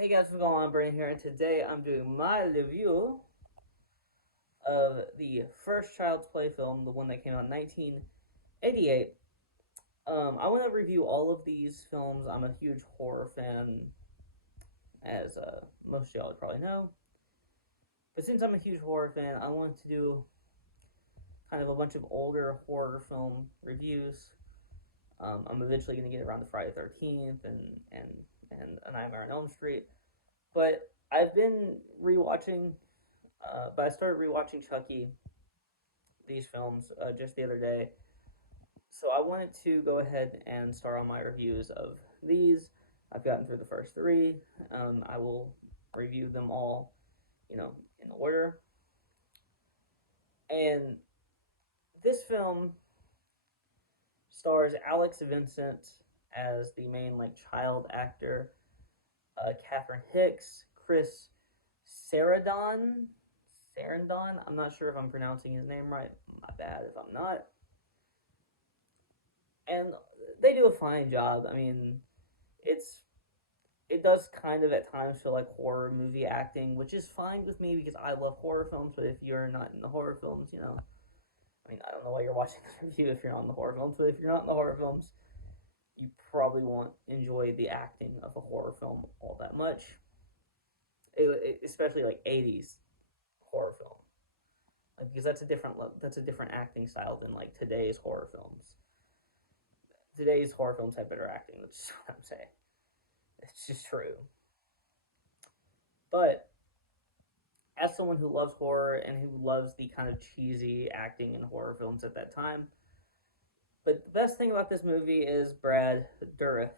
Hey guys, what's going on? Brandon here, and today I'm doing my review of the first Child's Play film, the one that came out in 1988. I want to review all of these films. I'm a huge horror fan, as most of y'all probably know. But since I'm a huge horror fan, I wanted to do kind of a bunch of older horror film reviews. I'm eventually going to get around to Friday the 13th and A Nightmare on Elm Street. But I've been rewatching but I started rewatching Chucky, these films, just the other day. So I wanted to go ahead and start on my reviews of these. I've gotten through the first three. I will review them all, in order. And this film stars Alex Vincent as the main child actor, Catherine Hicks, Chris Sarandon. Sarandon. I'm not sure if I'm pronouncing his name right. My bad if I'm not. And they do a fine job. I mean, it's it does kind of at times feel like horror movie acting, which is fine with me because I love horror films. But if you're not in the horror films, I mean, I don't know why you're watching this review if you're not in the horror films. But if you're not in the horror films, you probably won't enjoy the acting of a horror film all that much, especially like '80s horror film, because that's a different acting style than like today's horror films. Today's horror films have better acting. That's just what I'm saying. It's just true. But as someone who loves horror and who loves the kind of cheesy acting in horror films at that time, but the best thing about this movie is Brad Dourif.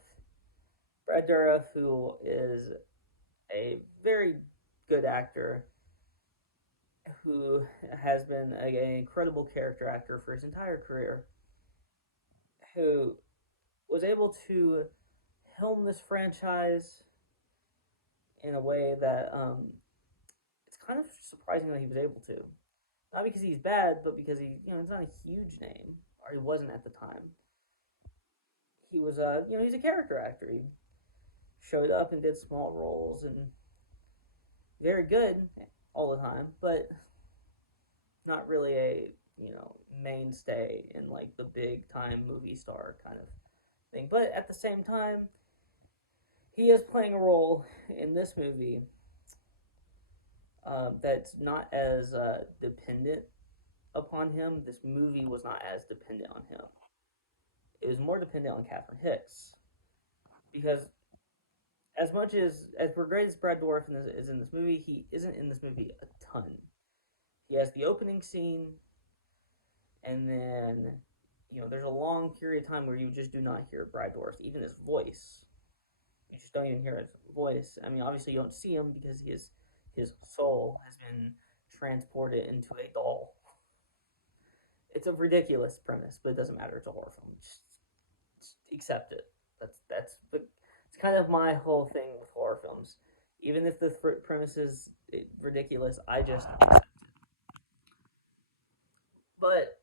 Brad Dourif, who is a very good actor, who has been an incredible character actor for his entire career, who was able to helm this franchise in a way that it's kind of surprising that he was able to. Not because he's bad, but because he's not a huge name, or he wasn't at the time. He was, he's a character actor. He showed up and did small roles and very good all the time, but not really a mainstay in like the big time movie star kind of thing. But at the same time, he is playing a role in this movie that's not as dependent upon him. This movie was not as dependent on him. It was more dependent on Catherine Hicks, because as much as great as Brad Dourif is in this movie, he isn't in this movie a ton. He has the opening scene, and then there's a long period of time where you just do not hear Brad Dourif, even his voice. You just don't even hear his voice. I mean, obviously you don't see him because his soul has been transported into a doll. It's a ridiculous premise, but it doesn't matter. It's a horror film. Just accept it. It's kind of my whole thing with horror films. Even if the premise is ridiculous, I just accept it. But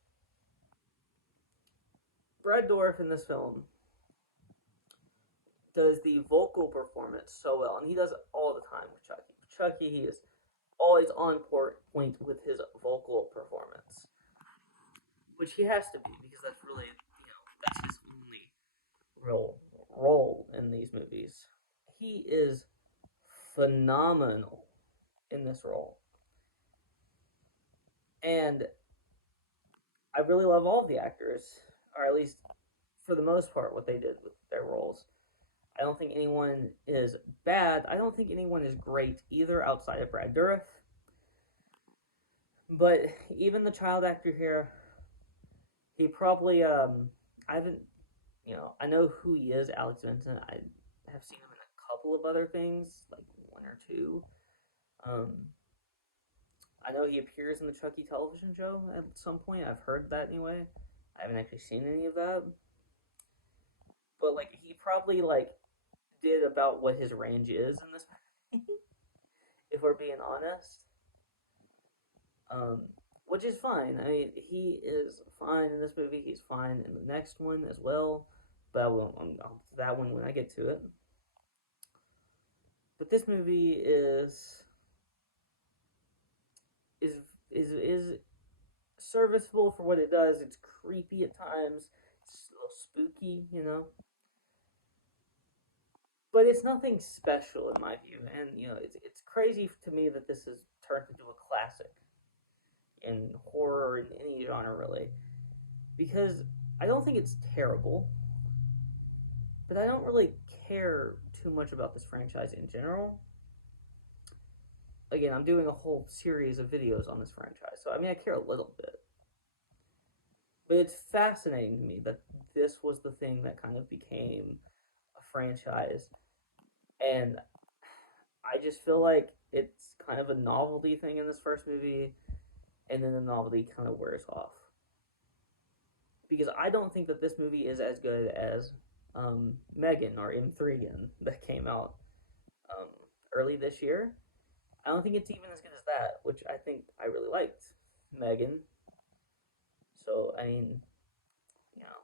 Brad Dourif in this film does the vocal performance so well, and he does it all the time with Chucky. Chucky, he is always on point with his vocal performance, which he has to be because that's really that's his only real role in these movies. He is phenomenal in this role, and I really love all of the actors, or at least for the most part, what they did with their roles. I don't think anyone is bad. I don't think anyone is great either outside of Brad Dourif. But even the child actor here, he probably I haven't I know who he is, Alex Vincent. I have seen him in a couple of other things, like one or two. Um, I know he appears in the Chucky television show at some point. I've heard that anyway. I haven't actually seen any of that, but he probably did about what his range is in this movie, if we're being honest. Um, which is fine. I mean, he is fine in this movie. He's fine in the next one as well. But I'll that one when I get to it. But this movie is is serviceable for what it does. It's creepy at times. It's a little spooky, but it's nothing special in my view. And it's crazy to me that this has turned into a classic in horror in any genre really, because I don't think it's terrible, but I don't really care too much about this franchise in general. Again, I'm doing a whole series of videos on this franchise, so I mean I care a little bit, but it's fascinating to me that this was the thing that kind of became a franchise, and I just feel like it's kind of a novelty thing in this first movie, and then the novelty kind of wears off. Because I don't think that this movie is as good as Megan or M3 that came out um, early this year. I don't think it's even as good as that, which I think I really liked Megan. So I mean, you know,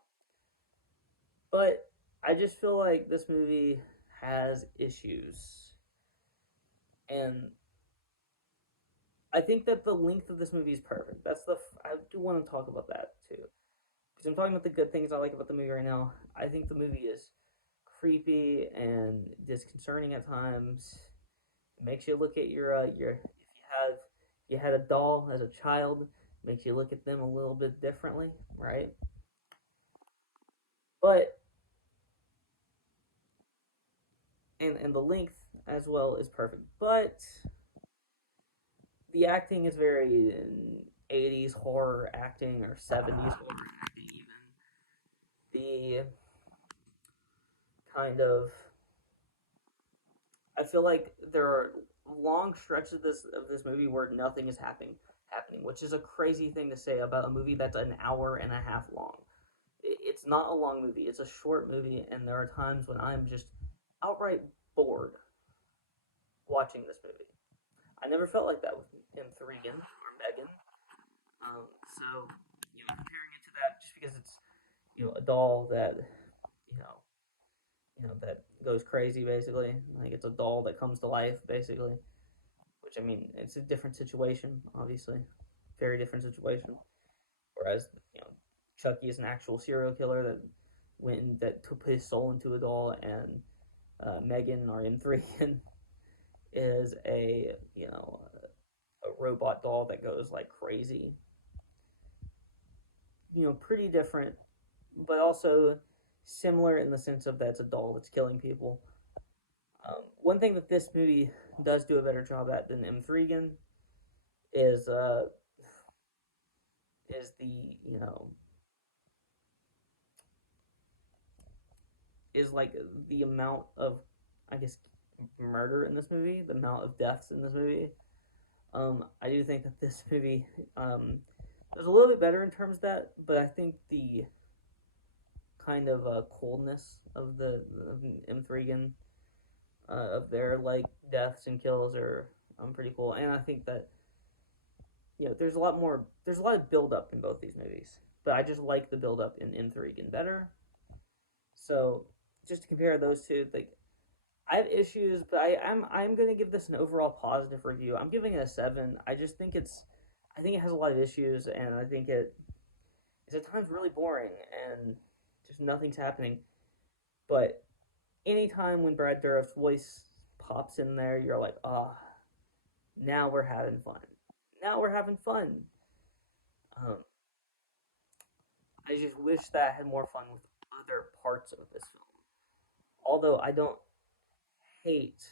but I just feel like this movie has issues, and I think that the length of this movie is perfect. I do want to talk about that too, because I'm talking about the good things I like about the movie right now. I think the movie is creepy and disconcerting at times. It makes you look at your if you had a doll as a child, it makes you look at them a little bit differently, right? But and the length as well is perfect. But the acting is very 80s horror acting or 70s horror acting even. The kind of I feel like there are long stretches of this movie where nothing is happening, which is a crazy thing to say about a movie that's an hour and a half long. It's not a long movie; it's a short movie, and there are times when I'm just outright bored watching this movie. I never felt like that with M3gan or Megan. So comparing it to that, just because it's a doll that you know that goes crazy basically. Like it's a doll that comes to life basically. Which I mean, it's a different situation, obviously, very different situation. Whereas Chucky is an actual serial killer that put his soul into a doll, and Megan or M3 is a robot doll that goes like crazy. Pretty different, but also similar in the sense of that it's a doll that's killing people. One thing that this movie does do a better job at than M3gan is is the is like the amount of, I guess, murder in this movie, the amount of deaths in this movie. I do think that this movie was a little bit better in terms of that, but I think the kind of coldness of the of M3gan of their like deaths and kills are pretty cool, and I think that there's a lot of build up in both these movies, but I just like the build up in M3gan better. So just to compare those two, like I have issues, but I'm gonna give this an overall positive review. I'm giving it a 7. I think it has a lot of issues, and I think it's at times really boring and just nothing's happening. But anytime when Brad Dourif's voice pops in there, you're like, now we're having fun. Now we're having fun. Um, I just wish that I had more fun with other parts of this film. Although hate,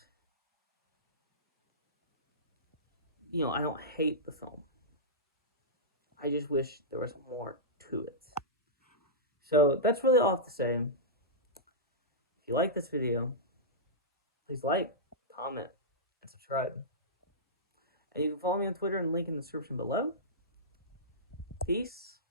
I don't hate the film. I just wish there was more to it. So that's really all I have to say. If you like this video, please like, comment, and subscribe. And you can follow me on Twitter and link in the description below. Peace.